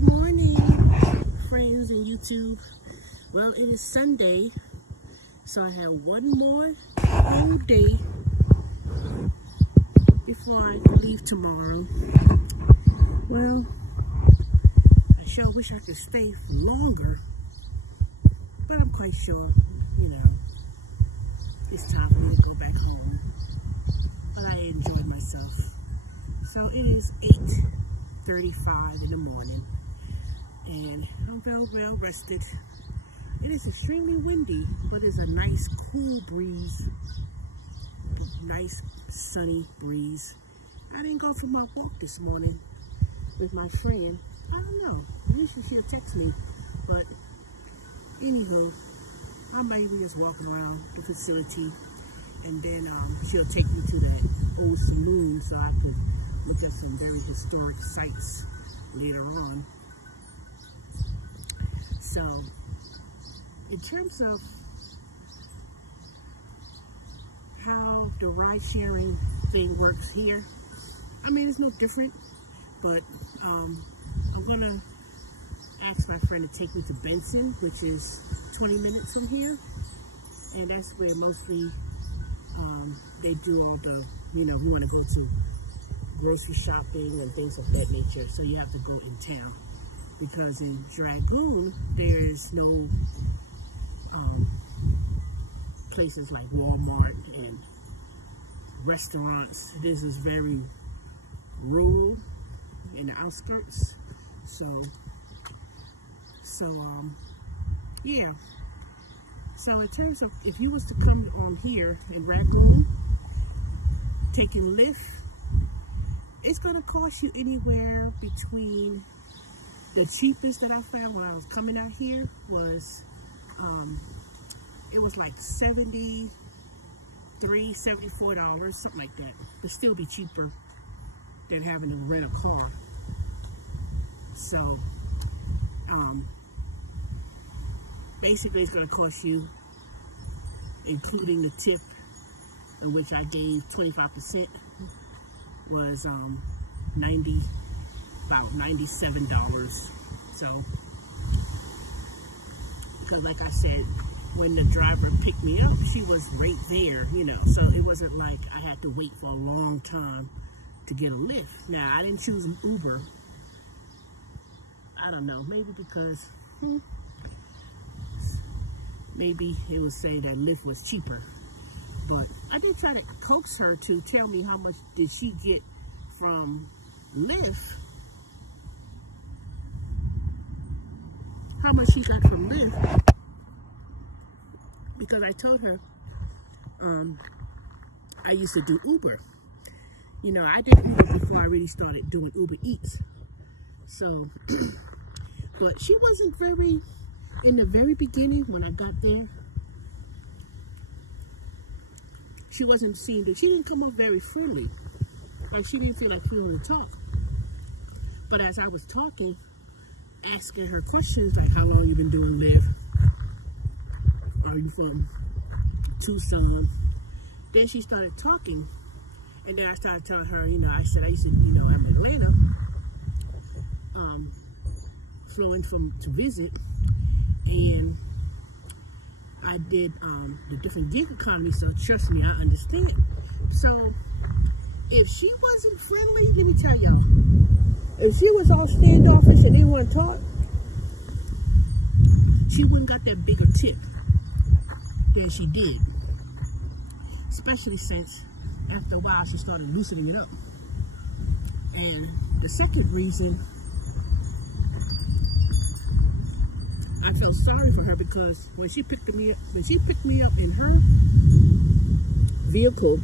Good morning, friends in YouTube. Well, it is Sunday, so I have one more whole day before I leave tomorrow. Well, I sure wish I could stay longer, but I'm quite sure, it's time for me to go back home. But I enjoyed myself. So it is 8:35 in the morning, and I'm well rested. It is extremely windy, but it's a nice cool breeze, nice sunny breeze. I didn't go for my walk this morning with my friend. I don't know, usually she'll text me, but anywho, I maybe just walk around the facility, and then she'll take me to that old saloon so I could look at some very historic sites later on. So, in terms of how the ride-sharing thing works here, I mean, it's no different, but I'm gonna ask my friend to take me to Benson, which is 20 minutes from here, and that's where mostly they do all the, we want to go to grocery shopping and things of that nature, so you have to go in town, because in Dragoon there is no places like Walmart and restaurants. This is very rural in the outskirts, so yeah. So in terms of, if you was to come on here in Dragoon taking Lyft, it's gonna cost you anywhere between, the cheapest that I found when I was coming out here was it was like $73, $74, something like that. It'd still be cheaper than having to rent a car. So basically it's gonna cost you, including the tip, in which I gave 25%, was about $97. So, because like I said, when the driver picked me up, she was right there, so it wasn't like I had to wait for a long time to get a Lyft. Now, I didn't choose an Uber. I don't know, maybe because maybe it would say that Lyft was cheaper. But I did try to coax her to tell me how much did she get from Lyft. How much she got from Lyft. Because I told her I used to do Uber. I did Uber before I really started doing Uber Eats. So, but she wasn't very, in the very beginning when I got there, she wasn't she didn't come off very friendly. Like, she didn't feel like she wanted to talk. But as I was talking, asking her questions like, how long you been doing Lyft? Are you from Tucson? Then she started talking, and then I started telling her, I said I used to, I'm in Atlanta, flying to visit, and I did the different gig economy, so trust me, I understand. So if she wasn't friendly, let me tell y'all, if she was all standoffish and didn't want to talk, she wouldn't got that bigger tip than she did. Especially since after a while she started loosening it up. And the second reason I felt sorry for her, because when she picked me up in her vehicle,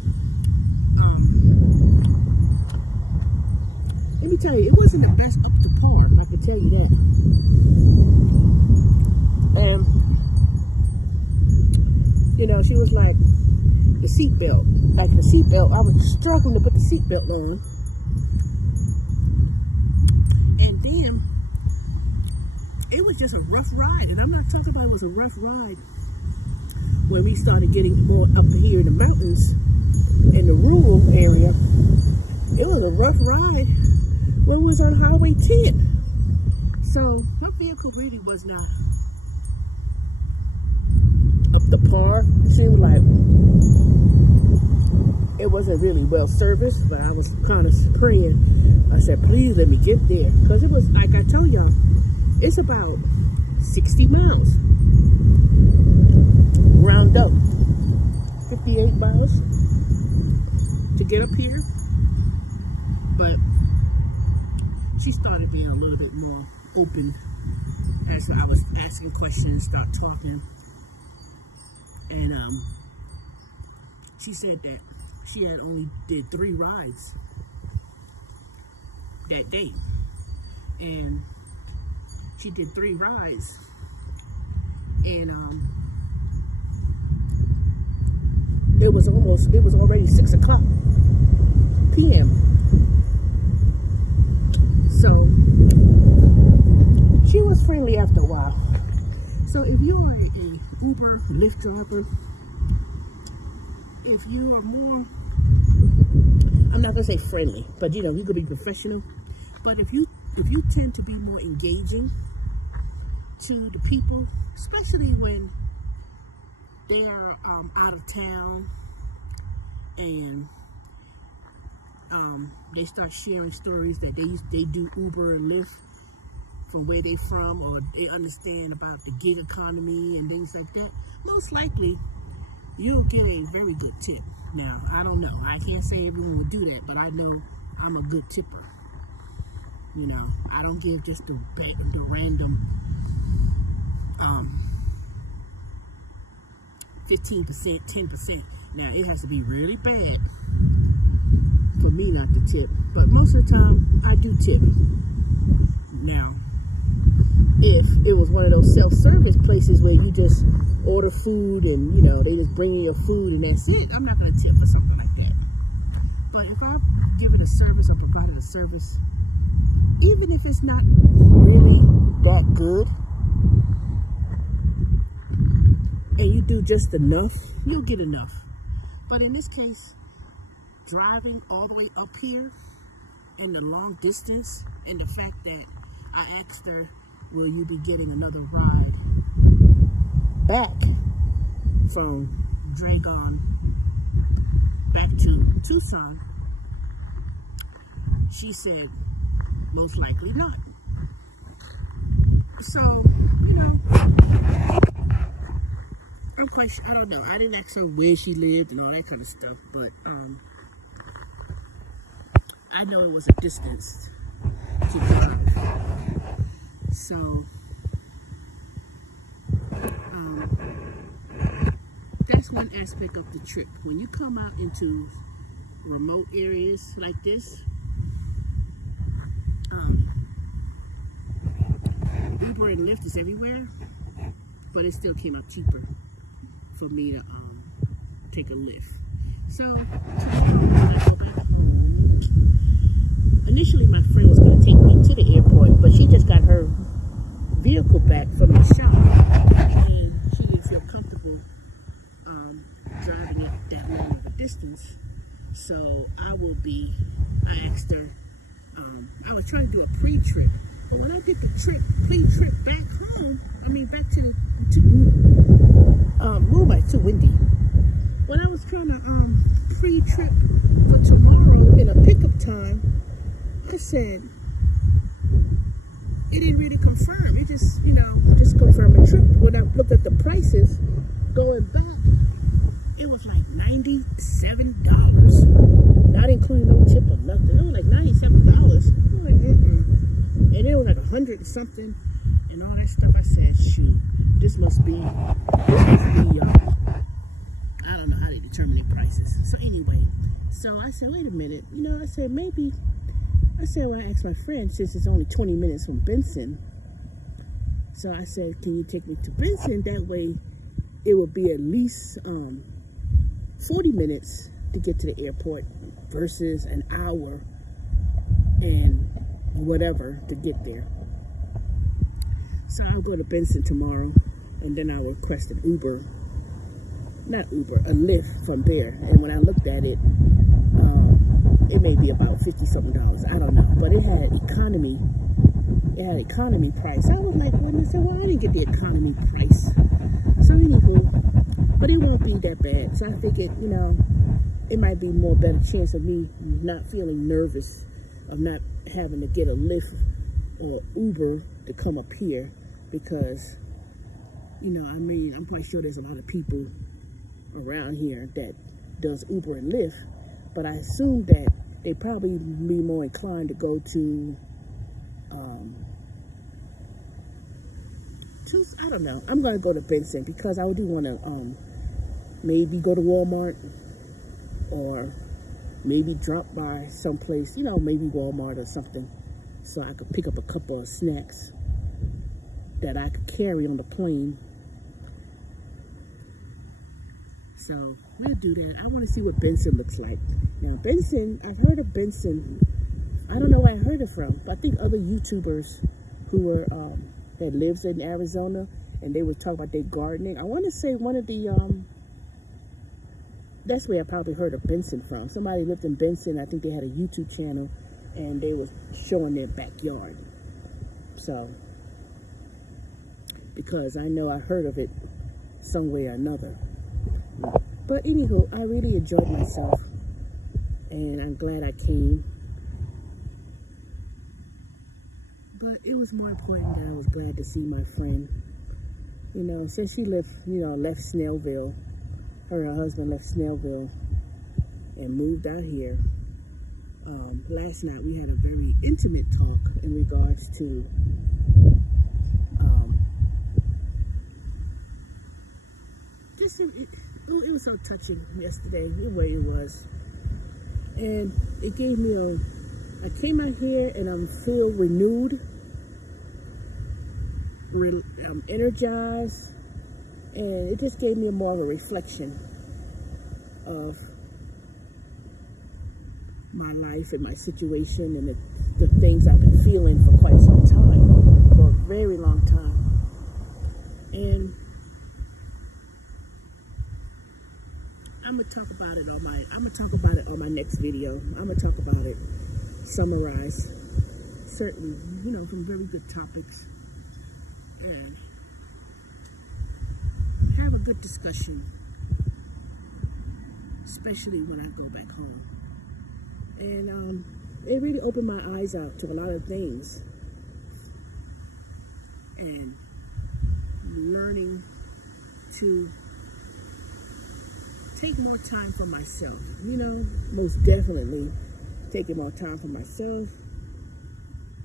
let me tell you, it wasn't the best up to par, I can tell you that. And she was like, the seatbelt. Like the seatbelt, I was struggling to put the seatbelt on. And then it was just a rough ride. And I'm not talking about it was a rough ride when we started getting more up here in the mountains, in the rural area. It was a rough ride when we was on Highway 10. So her vehicle really was not up to par. It seemed like it wasn't really well serviced, but I was kind of praying. I said, please let me get there. Because it was, like I told y'all, it's about 60 miles. Round up. 58 miles to get up here. But she started being a little bit more open as I was asking questions, start talking. And she said that she had only did 3 rides that day. And she did 3 rides. And it was already 6 o'clock p.m. So she was friendly after a while. So if you are a Uber, Lyft driver, if you are more, I'm not gonna say friendly, but you know, you could be professional. But if you tend to be more engaging to the people, especially when they're out of town and they start sharing stories that they do Uber and Lyft from where they from, or they understand about the gig economy and things like that, most likely you'll get a very good tip. Now, I don't know. I can't say everyone would do that, but I know I'm a good tipper. You know, I don't give just the random 15%, 10%. Now, it has to be really bad for me not to tip. But most of the time, I do tip. Now, if it was one of those self-service places where you just order food and, you know, they just bring you your food and that's it, I'm not going to tip for something like that. But if I've given a service or provided a service, even if it's not really that good, and you do just enough, you'll get enough. But in this case, driving all the way up here and the long distance, and the fact that I asked her, will you be getting another ride back from Dragoon back to Tucson? She said, most likely not. So, you know, I'm quite sure, I don't know. I didn't ask her where she lived and all that kind of stuff, but I know it was a distance to drive. So, that's one aspect of the trip. When you come out into remote areas like this, Uber and Lyft is everywhere, but it still came out cheaper for me to take a Lyft. So, when I go back home, initially my friend was going to take me to the airport, but she just got her vehicle back from the shop, and she didn't feel comfortable driving it that long of a distance. So I asked her, I was trying to do a pre-trip, but when I did the pre-trip back home, back to move my too windy. When I was trying to pre-trip for tomorrow in a pickup time, I said it didn't really confirm. It just, just confirmed a trip. When I looked at the prices going back, it was like $97, not including no tip or nothing. It was like $97. I'm like, and it was like 100 and something, and all that stuff. I said, shoot, this must be I don't know how they determine their prices. So anyway, so I said, wait a minute, I said, when I asked my friend, since it's only 20 minutes from Benson, so I said, can you take me to Benson? That way it would be at least 40 minutes to get to the airport versus an hour and whatever to get there. So I'll go to Benson tomorrow, and then I'll request an Uber. Not Uber, a Lyft from there. And when I looked at it, it may be about $50-something. I don't know. But it had economy. It had economy price. I was like, well, I said, well, I didn't get the economy price. So anywho, but it won't be that bad. So I figured, you know, it might be more better chance of me not feeling nervous of not having to get a Lyft or Uber to come up here, because, you know, I mean, I'm quite sure there's a lot of people around here that does Uber and Lyft, but I assume that they probably be more inclined to go to I don't know. I'm gonna go to Benson because I do want to maybe go to Walmart, or maybe drop by someplace, you know, maybe Walmart or something, so I could pick up a couple of snacks that I could carry on the plane. So we'll do that. I want to see what Benson looks like. Now Benson, I've heard of Benson. I don't know where I heard it from, but I think other YouTubers who were that lives in Arizona, and they would talk about their gardening. I want to say one of the that's where I probably heard of Benson from. Somebody lived in Benson. I think they had a YouTube channel, and they was showing their backyard. So, because I know I heard of it some way or another. But anywho, I really enjoyed myself, and I'm glad I came. But it was more important that I was glad to see my friend. You know, since she left Snellville, her husband left Snellville and moved out here. Last night we had a very intimate talk in regards to it was so touching yesterday, the way it was. And it gave me I came out here and I'm feel renewed, I'm energized, and it just gave me more of a reflection of my life and my situation and the things I've been feeling for quite some time, for a very long time. And I'm gonna talk about it on my next video. I'm gonna talk about it, summarize certain, you know, some very good topics, and have a good discussion, especially when I go back home. And it really opened my eyes out to a lot of things, and learning to take more time for myself, you know, most definitely taking more time for myself,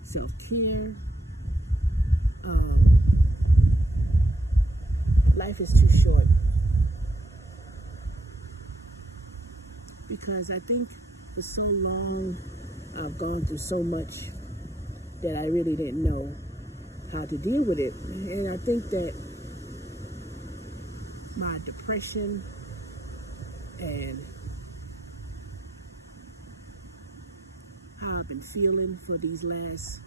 self-care. Life is too short, because I think for so long I've gone through so much that I really didn't know how to deal with it. And I think that my depression and how I've been feeling for these last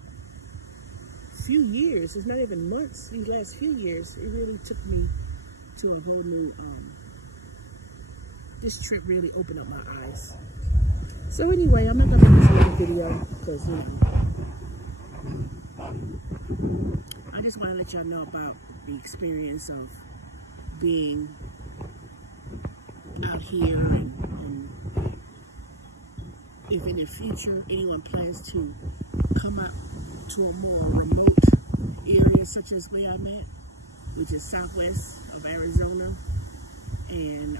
few years, it's not even months, these last few years, it really took me to a whole new, this trip really opened up my eyes. So anyway, I'm not going to make this another video, because, you know, I just want to let y'all know about the experience of being out here, and if in the future anyone plans to come out to a more remote area such as where I'm at, which is southwest of Arizona, and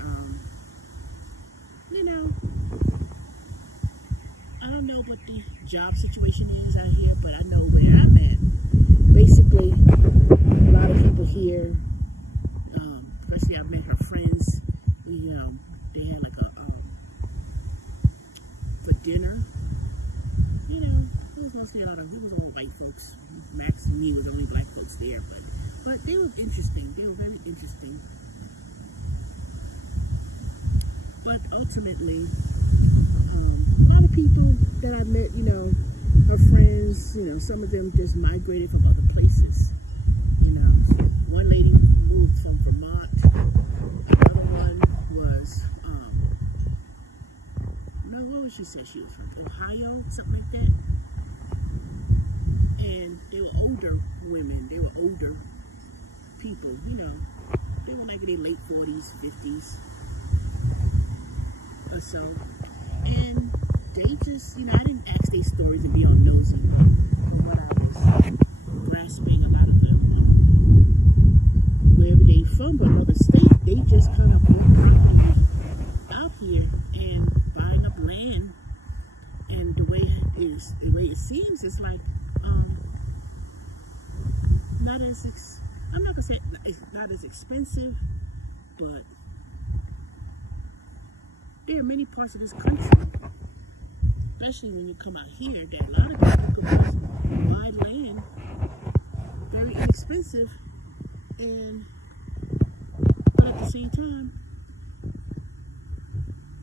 you know, I don't know what the job situation is out here, but I know where I'm at. Basically, a lot of people here, especially I've met her friends, they had like a for dinner, you know, it was mostly it was all white folks. Max and me was only black folks there, but they were interesting. They were very interesting. But ultimately, a lot of people that I met, you know, her friends, you know, some of them just migrated from other places. You know, one lady moved from Vermont. Another one was, no, what was she say she was from? Ohio, something like that. And they were older women. They were older people, you know. They were like in their late 40s, 50s or so. And they just, you know, I didn't ask their stories and be all nosy. From what I was grasping, a lot of them, wherever they from, but another state, they just kind of bought property out here and buying up land. And the way it seems, it's like not as I'm not gonna say it's not as expensive, but there are many parts of this country, especially when you come out here, that a lot of people could just buy land very inexpensive, but at the same time,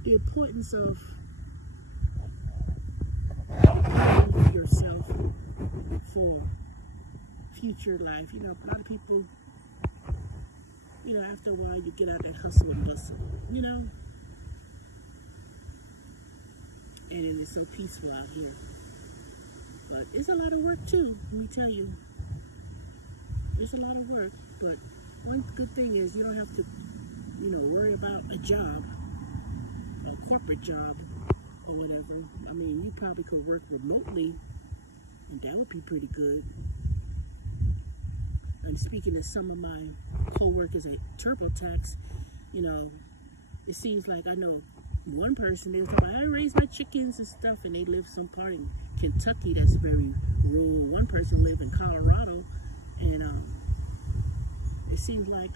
the importance of preparing yourself for future life. You know, a lot of people, you know, after a while you get out that hustle and bustle, you know, and it's so peaceful out here. But it's a lot of work too, let me tell you. It's a lot of work, but one good thing is you don't have to, you know, worry about a job, a corporate job or whatever. I mean, you probably could work remotely, and that would be pretty good. And speaking to some of my co-workers at TurboTax, you know, it seems like I know one person, they was talking about, I raise my chickens and stuff, and they live some part in Kentucky that's very rural. One person lived in Colorado, and it seems like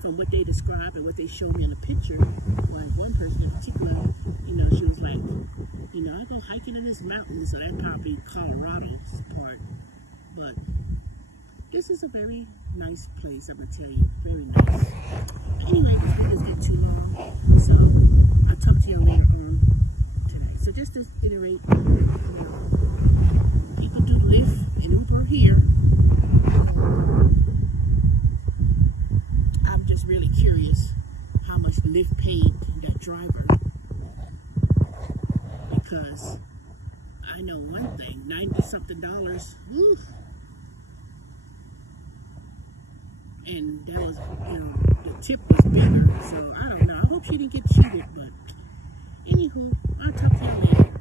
from what they described and what they showed me in the picture, like one person in particular, you know, she was like, you know, I go hiking in this mountain, so that probably Colorado's part, but this is a very nice place, I'm gonna tell you, very nice. Anyway, this video's getting too long, so I'll talk to you later on tonight. So just to iterate, people do Lyft and Uber here. I'm just really curious how much Lyft paid that driver, because I know one thing, $90-something, woo, and that was, you know, the tip was bigger, so I don't know. I hope she didn't get cheated, but anywho, I'll talk to you later.